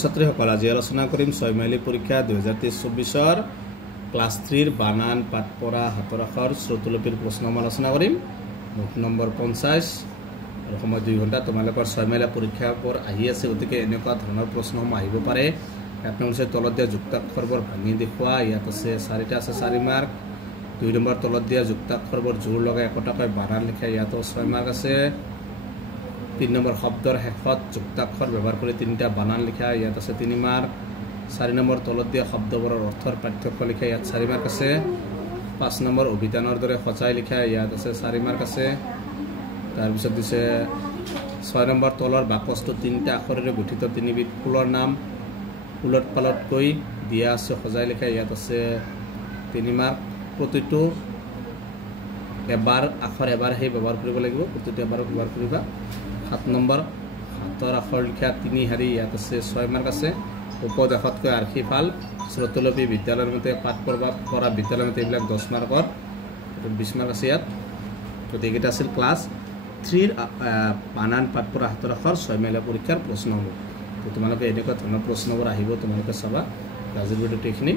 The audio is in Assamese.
ছাত্ৰীসকল আজি আলোচনা কৰিম 6 মাইলি পৰীক্ষা 2023-24 ক্লাছ 3 বানান পাঠ পঢ়া হাতৰ আখৰ শ্ৰুতলিপিৰ প্ৰশ্ন আলোচনা কৰিম নোট নম্বৰ 50 আৰু সময় 2 ঘণ্টা তোমালোকৰ 6 মাইলি পৰীক্ষা পৰ আহি আছে গতিকে এনেকুৱা ধৰণৰ প্ৰশ্ন আহিব পাৰে আপোনালোকে তলত দিয়া যুক্তাক্ষৰবোৰ ভাঙি দেখুৱা ইয়াত আছে 4টা আছে 4 মাৰ্ক 2 নম্বৰ তলত দিয়া যুক্তাক্ষৰবোৰ জোৰ লগাই একটাকৈ বানান লিখা ইয়াতো 6 মাৰ্ক আছে 3 নম্বৰ শব্দৰ শেষত যুক্তাক্ষৰ ব্যৱহাৰ কৰি 3টা বানান লিখা ইয়াত আছে 3 মাৰ্ক 4 নম্বৰ তলত দিয়া শব্দবোৰৰ অৰ্থৰ পাৰ্থক্য লিখা ইয়াত 4 মাৰ্ক আছে 5 নম্বৰ অভিধানৰ দৰে সজাই লিখা ইয়াত আছে 4 মাৰ্ক আছে তাৰ পিছত দিছে 6 নম্বৰ তলৰ বাকচটো 3টা আখৰেৰে গঠিত 3বিধ ফুলৰ নাম উলট পালটকৈ দিয়া আছে সজাই লিখা ইয়াত আছে 3 মাৰ্ক প্ৰতিটো এবাৰ আখৰ এবাৰ হে ব্যৱহাৰ কৰিব লাগিব প্ৰতিটো এবাৰ ব্যৱহাৰ কৰিবা 7 নম্বৰ হাতৰ আখৰ লিখা 3 হাৰি ইয়াত আছে 6 মাৰ্ক আছে উপদেশতকৈ আৰ্শী ফাল শ্ৰুতলিপি বিদ্যালয়ৰ মতে পাঠ পঢ়া বিদ্যালয়ৰ মতে এইবিলাক 10 মাৰ্কৰ 20 মাৰ্ক আছে ইয়াত গতিকে এটা আছিল ক্লাছ 3 বানান পাঠ পঢ়া হাতৰ আখৰ 6 মাইলি পৰীক্ষাৰ প্ৰশ্নসমূহ তো তোমালোকে এনেকুৱা ধৰণৰ প্ৰশ্নবোৰ আহিব তোমালোকে চাবা আজিৰ ভিডিঅ'টো এইখিনি